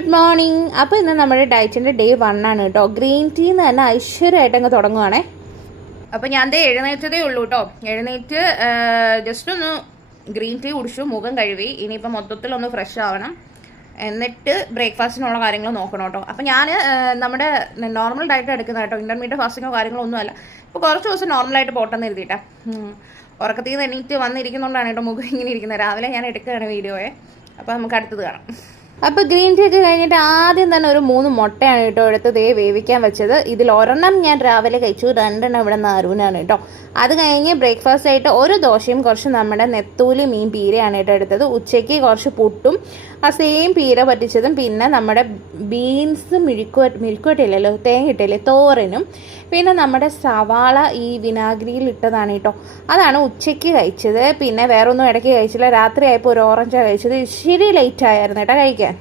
Good morning. അപ്പോൾ ഇന്ന് നമ്മുടെ ഡയറ്റിൻ്റെ ഡേ 1 ആണ് കേട്ടോ. ഗ്രീൻ ടീ എന്ന് തന്നെ ഐശ്വര്യമായിട്ട് അങ്ങ് തുടങ്ങുവാണേ. അപ്പോൾ ഞാൻ എഴുന്നേറ്റതേ ഉള്ളൂ കേട്ടോ. എഴുന്നേറ്റ് ജസ്റ്റ് ഒന്ന് ഗ്രീൻ ടീ കുടിച്ചു, മുഖം കഴുകി. ഇനിയിപ്പോൾ മൊത്തത്തിലൊന്ന് ഫ്രഷ് ആവണം, എന്നിട്ട് ബ്രേക്ക്ഫാസ്റ്റിനുള്ള കാര്യങ്ങൾ നോക്കണം കേട്ടോ. അപ്പോൾ ഞാൻ നമ്മുടെ നോർമൽ ഡയറ്റ് എടുക്കുന്ന കേട്ടോ, ഇൻ്റർമീഡിയറ്റ് ഫാസ്റ്റിങ്ങോ കാര്യങ്ങളോ ഒന്നുമല്ല. ഇപ്പോൾ കുറച്ച് ദിവസം നോർമലായിട്ട് പോട്ടെന്ന് എഴുതിയിട്ടാ. ഉറക്കത്തിൽ നിന്ന് എണീറ്റ് വന്നിരിക്കുന്നതുകൊണ്ടാണ് കേട്ടോ മുഖം ഇങ്ങനെ ഇരിക്കുന്നത്. രാവിലെ ഞാൻ എടുക്കുകയാണ് വീഡിയോയെ. അപ്പോൾ നമുക്ക് അടുത്തത് കാണാം. അപ്പോൾ ഗ്രീൻ ടീ ഒക്കെ കഴിഞ്ഞിട്ട് ആദ്യം തന്നെ ഒരു 3 മുട്ടയാണ് കേട്ടോ എടുത്ത് വേവിക്കാൻ വെച്ചത്. ഇതിൽ ഒരെണ്ണം ഞാൻ രാവിലെ കഴിച്ചു, 2 ഇവിടെ നാരൂനാണ് കേട്ടോ. അത് കഴിഞ്ഞ് ബ്രേക്ക്ഫാസ്റ്റ് ആയിട്ട് ഒരു ദോശയും കുറച്ച് നമ്മുടെ നെത്തൂലി മീൻ പീരയാണ് കേട്ടോ എടുത്തത്. ഉച്ചയ്ക്ക് കുറച്ച് പുട്ടും ആ സെയിം പീര പറ്റിച്ചതും, പിന്നെ നമ്മുടെ ബീൻസ് മിഴുക്കുവട്ടില്ലല്ലോ, തേങ്ങ ഇട്ടില്ലേ, തോരനും, പിന്നെ നമ്മുടെ സവാള ഈ വിനാഗിരിയിൽ ഇട്ടതാണ് കേട്ടോ. അതാണ് ഉച്ചയ്ക്ക് കഴിച്ചത്. പിന്നെ വേറൊന്നും ഇടയ്ക്ക് കഴിച്ചില്ല. രാത്രി ആയപ്പോൾ ഒരു ഓറഞ്ചാണ് കഴിച്ചത്. ഇച്ചിരി ലേറ്റ് ആയിരുന്നു കേട്ടോ കഴിക്കാൻ.